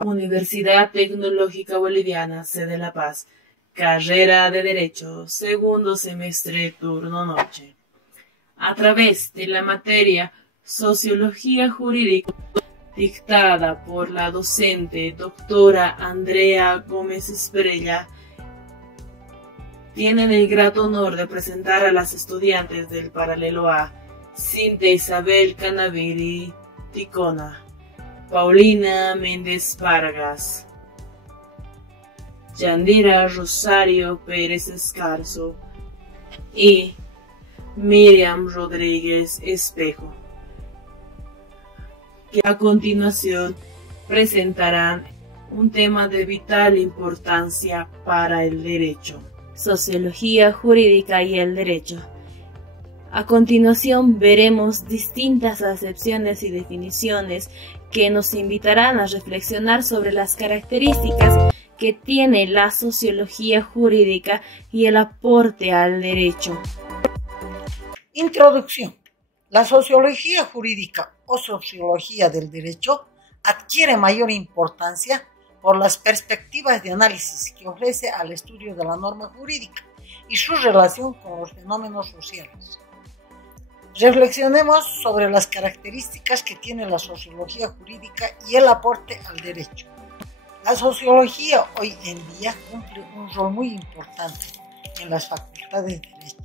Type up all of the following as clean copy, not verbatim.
Universidad Tecnológica Boliviana, sede La Paz. Carrera de Derecho, segundo semestre, turno noche. A través de la materia Sociología Jurídica, dictada por la docente doctora Andrea Gómez Esprella, tienen el grato honor de presentar a las estudiantes del Paralelo A, Cintia Isabel Canaviri Ticona, Paulina Méndez Vargas, Yandira Rosario Pérez Escarzo y Miriam Rodríguez Espejo, que a continuación presentarán un tema de vital importancia para el derecho: sociología jurídica y el derecho. A continuación veremos distintas acepciones y definiciones que nos invitarán a reflexionar sobre las características que tiene la sociología jurídica y el aporte al derecho. Introducción. La sociología jurídica o sociología del derecho adquiere mayor importancia por las perspectivas de análisis que ofrece al estudio de la norma jurídica y su relación con los fenómenos sociales. Reflexionemos sobre las características que tiene la sociología jurídica y el aporte al derecho. La sociología hoy en día cumple un rol muy importante en las facultades de derecho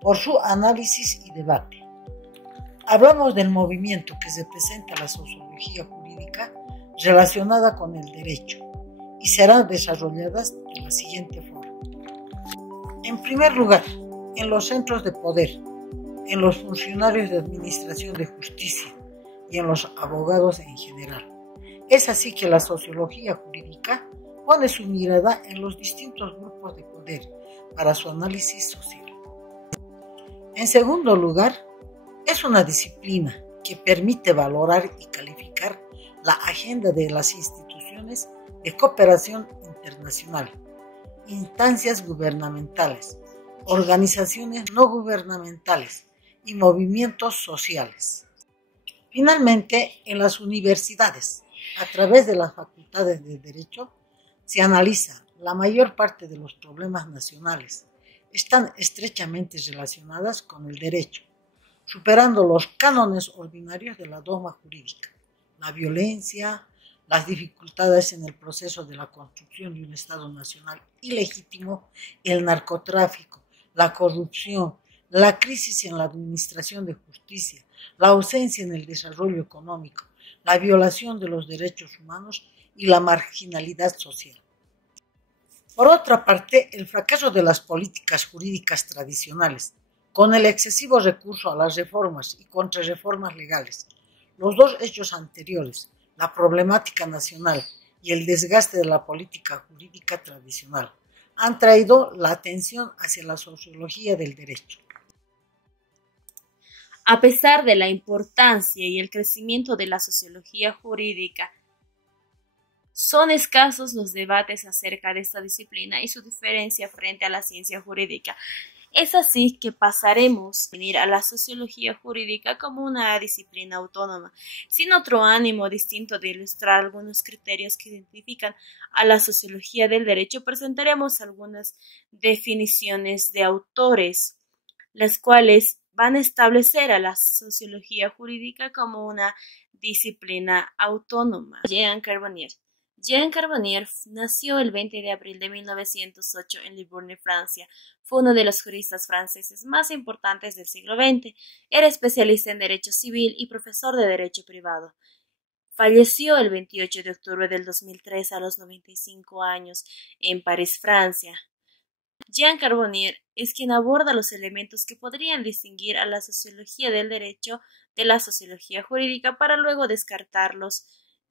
por su análisis y debate. Hablamos del movimiento que representa la sociología jurídica relacionada con el derecho y serán desarrolladas de la siguiente forma. En primer lugar, en los centros de poder, en los funcionarios de administración de justicia y en los abogados en general. Es así que la sociología jurídica pone su mirada en los distintos grupos de poder para su análisis social. En segundo lugar, es una disciplina que permite valorar y calificar la agenda de las instituciones de cooperación internacional, instancias gubernamentales, organizaciones no gubernamentales y movimientos sociales. Finalmente, en las universidades, a través de las facultades de Derecho, se analiza la mayor parte de los problemas nacionales. Están estrechamente relacionadas con el derecho, superando los cánones ordinarios de la dogma jurídica, la violencia, las dificultades en el proceso de la construcción de un Estado nacional ilegítimo, el narcotráfico, la corrupción, la crisis en la administración de justicia, la ausencia en el desarrollo económico, la violación de los derechos humanos y la marginalidad social. Por otra parte, el fracaso de las políticas jurídicas tradicionales, con el excesivo recurso a las reformas y contrarreformas legales, los dos hechos anteriores, la problemática nacional y el desgaste de la política jurídica tradicional, han traído la atención hacia la sociología del derecho. A pesar de la importancia y el crecimiento de la sociología jurídica, son escasos los debates acerca de esta disciplina y su diferencia frente a la ciencia jurídica. Es así que pasaremos a definir a la sociología jurídica como una disciplina autónoma, sin otro ánimo distinto de ilustrar algunos criterios que identifican a la sociología del derecho. Presentaremos algunas definiciones de autores, las cuales van a establecer a la sociología jurídica como una disciplina autónoma. Jean Carbonnier. Jean Carbonnier nació el 20 de abril de 1908 en Livourne, Francia. Fue uno de los juristas franceses más importantes del siglo XX. Era especialista en derecho civil y profesor de derecho privado. Falleció el 28 de octubre del 2003 a los 95 años en París, Francia. Jean Carbonnier es quien aborda los elementos que podrían distinguir a la sociología del derecho de la sociología jurídica para luego descartarlos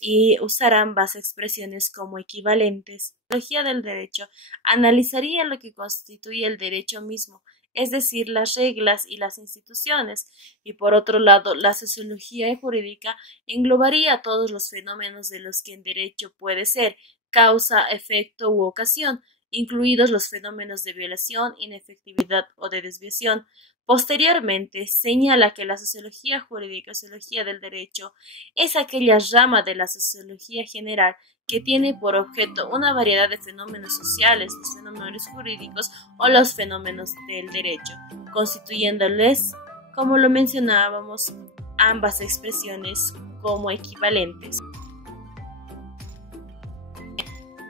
y usar ambas expresiones como equivalentes. La sociología del derecho analizaría lo que constituye el derecho mismo, es decir, las reglas y las instituciones, y por otro lado, la sociología jurídica englobaría todos los fenómenos de los que en derecho puede ser causa, efecto u ocasión, incluidos los fenómenos de violación, inefectividad o de desviación. Posteriormente, señala que la sociología jurídica, sociología del derecho, es aquella rama de la sociología general que tiene por objeto una variedad de fenómenos sociales, los fenómenos jurídicos o los fenómenos del derecho, constituyéndoles, como lo mencionábamos, ambas expresiones como equivalentes.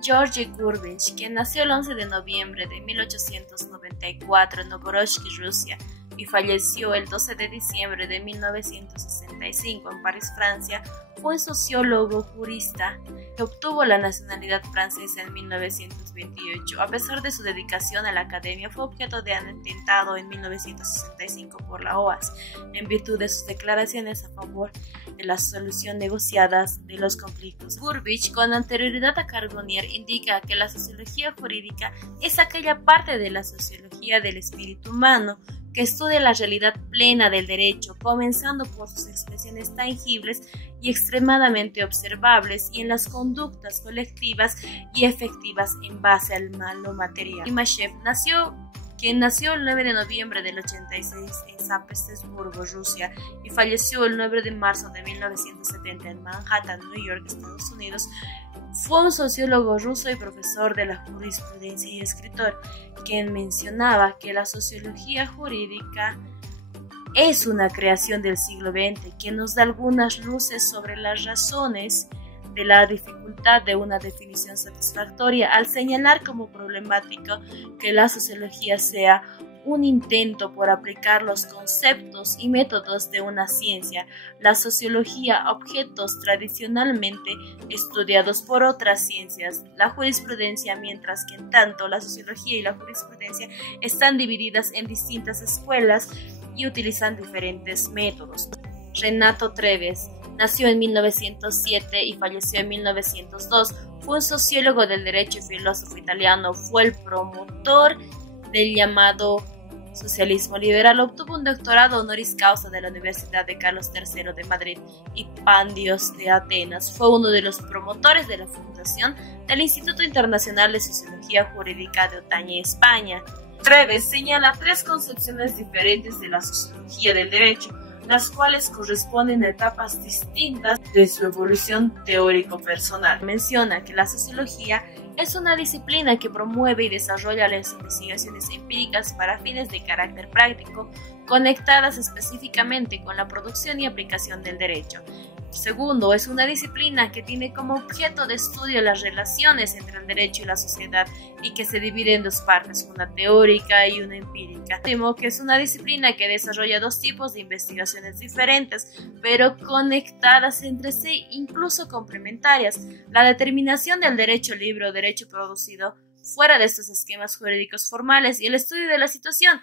Georgi Gurevich, quien nació el 11 de noviembre de 1894 en Novorossiysk, Rusia, y falleció el 12 de diciembre de 1965 en París, Francia, fue un sociólogo jurista que obtuvo la nacionalidad francesa en 1928. A pesar de su dedicación a la academia, fue objeto de un atentado en 1965 por la OAS, en virtud de sus declaraciones a favor de la solución negociada de los conflictos. Gurevich, con anterioridad a Carbonnier, indica que la sociología jurídica es aquella parte de la sociología del espíritu humano que estudia la realidad plena del derecho, comenzando por sus expresiones tangibles y extremadamente observables, y en las conductas colectivas y efectivas en base al lo material. Timashev quien nació el 9 de noviembre del 86 en San Petersburgo, Rusia, y falleció el 9 de marzo de 1970 en Manhattan, New York, Estados Unidos, fue un sociólogo ruso y profesor de la jurisprudencia y escritor, quien mencionaba que la sociología jurídica es una creación del siglo XX que nos da algunas luces sobre las razones de la dificultad de una definición satisfactoria, al señalar como problemático que la sociología sea un intento por aplicar los conceptos y métodos de una ciencia, la sociología, a objetos tradicionalmente estudiados por otras ciencias, la jurisprudencia, mientras que en tanto la sociología y la jurisprudencia están divididas en distintas escuelas y utilizan diferentes métodos. Renato Treves nació en 1907 y falleció en 1902. Fue un sociólogo del derecho y filósofo italiano. Fue el promotor del llamado socialismo liberal. Obtuvo un doctorado honoris causa de la Universidad de Carlos III de Madrid y Pandios de Atenas. Fue uno de los promotores de la fundación del Instituto Internacional de Sociología Jurídica de Otaña, España. Treves señala tres concepciones diferentes de la sociología del derecho, las cuales corresponden a etapas distintas de su evolución teórico-personal. Menciona que la sociología es una disciplina que promueve y desarrolla las investigaciones empíricas para fines de carácter práctico, conectadas específicamente con la producción y aplicación del derecho. Segundo, es una disciplina que tiene como objeto de estudio las relaciones entre el derecho y la sociedad y que se divide en dos partes, una teórica y una empírica. Último, que es una disciplina que desarrolla dos tipos de investigaciones diferentes, pero conectadas entre sí, incluso complementarias: la determinación del derecho libre o derecho producido fuera de estos esquemas jurídicos formales y el estudio de la situación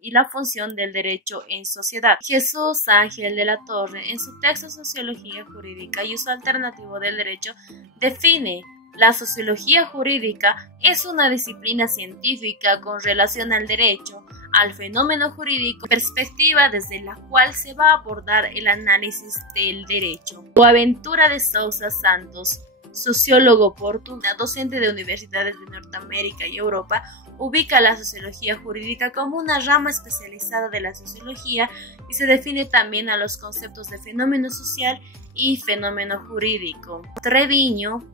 y la función del derecho en sociedad. Jesús Ángel de la Torre, en su texto Sociología Jurídica y Uso Alternativo del Derecho, define: la sociología jurídica es una disciplina científica con relación al derecho, al fenómeno jurídico, perspectiva desde la cual se va a abordar el análisis del derecho. Boaventura de Sousa Santos, sociólogo portugués, docente de universidades de Norteamérica y Europa, ubica la sociología jurídica como una rama especializada de la sociología y se define también a los conceptos de fenómeno social y fenómeno jurídico. Treviño,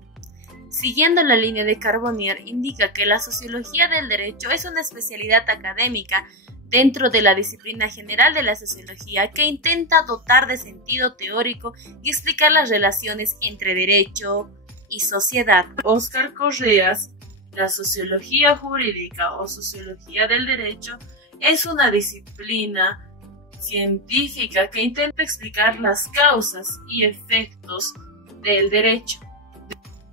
siguiendo la línea de Carbonnier, indica que la sociología del derecho es una especialidad académica dentro de la disciplina general de la sociología que intenta dotar de sentido teórico y explicar las relaciones entre derecho y sociedad. Óscar Correas, la sociología jurídica o sociología del derecho es una disciplina científica que intenta explicar las causas y efectos del derecho.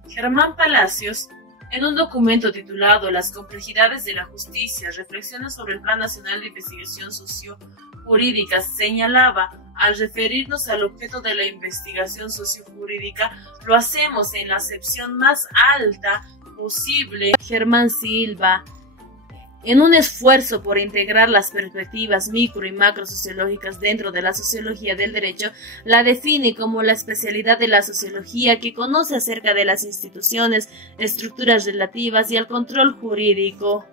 Germán Palacios, en un documento titulado Las complejidades de la justicia, reflexiones sobre el Plan Nacional de Investigación Sociojurídica, señalaba: al referirnos al objeto de la investigación sociojurídica, lo hacemos en la acepción más alta posible. Germán Silva, en un esfuerzo por integrar las perspectivas micro y macro sociológicas dentro de la sociología del derecho, la define como la especialidad de la sociología que conoce acerca de las instituciones, estructuras relativas y el control jurídico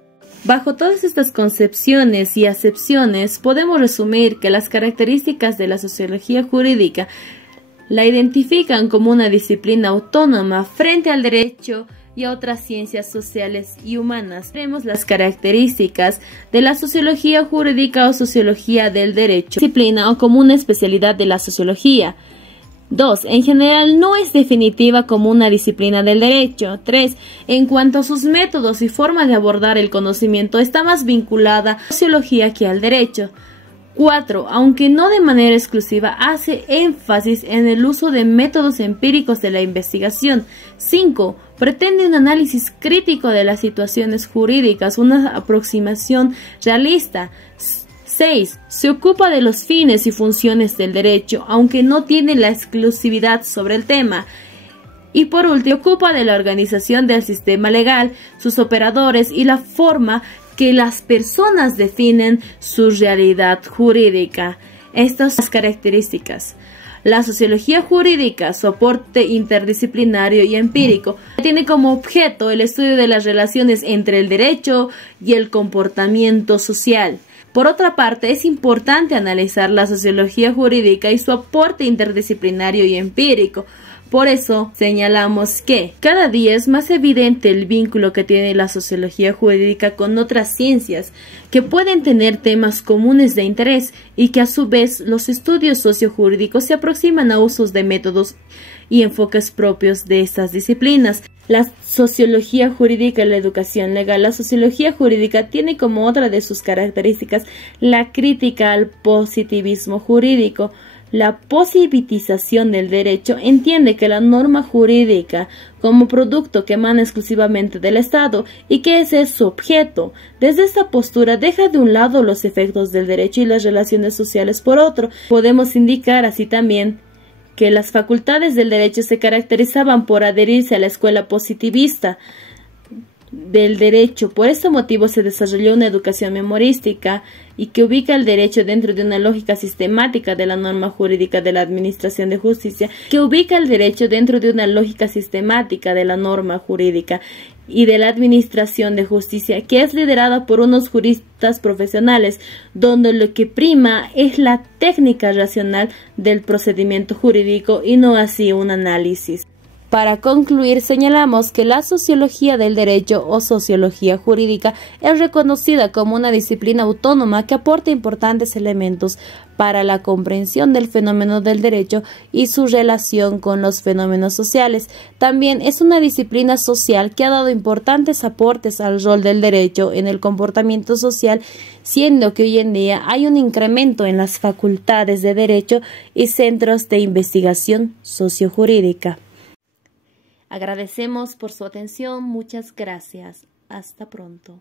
Bajo todas estas concepciones y acepciones, podemos resumir que las características de la sociología jurídica la identifican como una disciplina autónoma frente al derecho y a otras ciencias sociales y humanas. Veremos las características de la sociología jurídica o sociología del derecho, disciplina o como una especialidad de la sociología. 2. En general no es definitiva como una disciplina del derecho. 3. En cuanto a sus métodos y forma de abordar el conocimiento, está más vinculada a la sociología que al derecho. 4. Aunque no de manera exclusiva, hace énfasis en el uso de métodos empíricos de la investigación. 5. Pretende un análisis crítico de las situaciones jurídicas, una aproximación realista. 6. Se ocupa de los fines y funciones del derecho, aunque no tiene la exclusividad sobre el tema. Y por último, se ocupa de la organización del sistema legal, sus operadores y la forma que las personas definen su realidad jurídica. Estas son las características. La sociología jurídica, soporte interdisciplinario y empírico, tiene como objeto el estudio de las relaciones entre el derecho y el comportamiento social. Por otra parte, es importante analizar la sociología jurídica y su aporte interdisciplinario y empírico. Por eso señalamos que cada día es más evidente el vínculo que tiene la sociología jurídica con otras ciencias que pueden tener temas comunes de interés y que a su vez los estudios sociojurídicos se aproximan a usos de métodos y enfoques propios de estas disciplinas. La sociología jurídica y la educación legal. La sociología jurídica tiene como otra de sus características la crítica al positivismo jurídico. La positivización del derecho entiende que la norma jurídica como producto que emana exclusivamente del Estado y que ese es su objeto. Desde esta postura deja de un lado los efectos del derecho y las relaciones sociales por otro. Podemos indicar así también que las facultades del derecho se caracterizaban por adherirse a la escuela positivista del derecho. Por este motivo se desarrolló una educación memorística y que ubica el derecho dentro de una lógica sistemática de la norma jurídica de la administración de justicia, que ubica el derecho dentro de una lógica sistemática de la norma jurídica y de la administración de justicia, que es liderada por unos juristas profesionales, donde lo que prima es la técnica racional del procedimiento jurídico y no así un análisis. Para concluir, señalamos que la sociología del derecho o sociología jurídica es reconocida como una disciplina autónoma que aporta importantes elementos para la comprensión del fenómeno del derecho y su relación con los fenómenos sociales. También es una disciplina social que ha dado importantes aportes al rol del derecho en el comportamiento social, siendo que hoy en día hay un incremento en las facultades de derecho y centros de investigación sociojurídica. Agradecemos por su atención. Muchas gracias. Hasta pronto.